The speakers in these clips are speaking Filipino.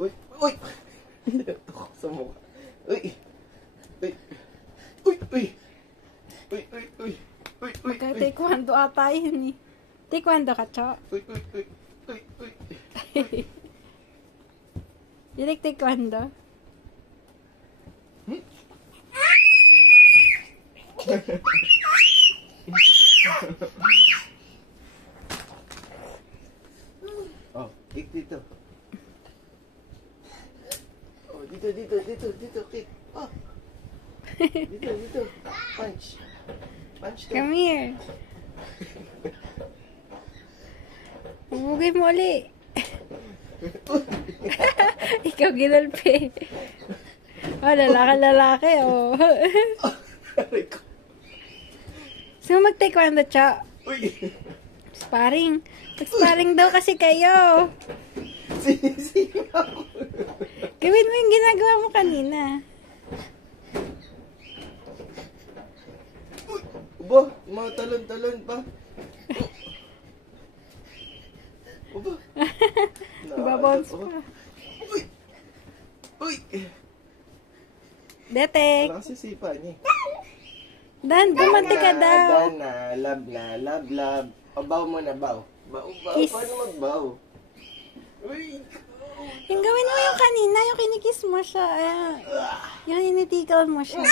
Uy! Uy! Ito sa mukha. Uy! Uy! Uy! Uy! Uy! Uy! Uy! Uy! Uy! Taekwondo ata yun eh. Taekwondo ka, Cho? Uy! Uy! Uy! Uy! Uy! You like taekwondo? Oh, kick dito. Oh, dito, kick. Oh. Dito. Punch. Punch to. Come here. Bubugay mo ulit. Ikaw ginulpi. Oh, lalaki, oh. Aray ko. So, mag-taekwondo, Cho? Uy! Sparring. Mag-sparring daw kasi kayo. Sinising ako. Gawin mo yung ginagawa mo kanina. Uba, mga talon-talon pa. Uba. Babounce pa. Uy! Uy! Detek. Wala kasi sipa niya. Dan, gumanti ka daw. Dan na, love. O, baw mo na, baw. Baw. Kiss. Paano magbaw? Uy! Yung gawin mo yung kanina, yung kinikiss mo siya. Ayan. Yung initigal mo siya.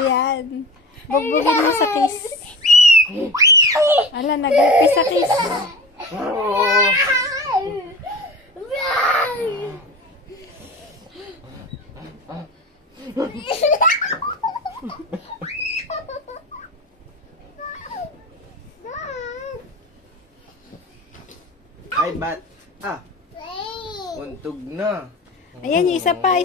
Ayan. Bugbugin mo sa kiss. Ala, nagulpi sa kiss. Ay, bat. Untog na. Ayan, yung isa pa.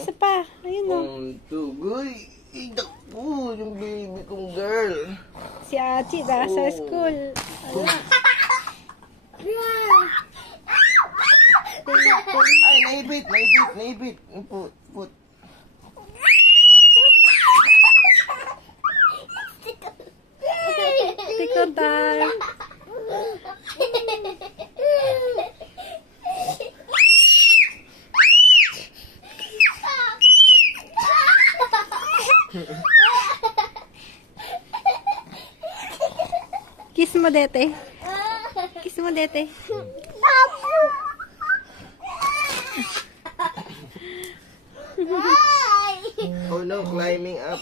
Ayun o. Untog. Uy, idak po yung baby kong girl. Si Achi, sa school. Ala. Ay, naibit. Put. Tikot tayo. Kiss mo, Dete. Kiss mo, Dete. Oh no, climbing up.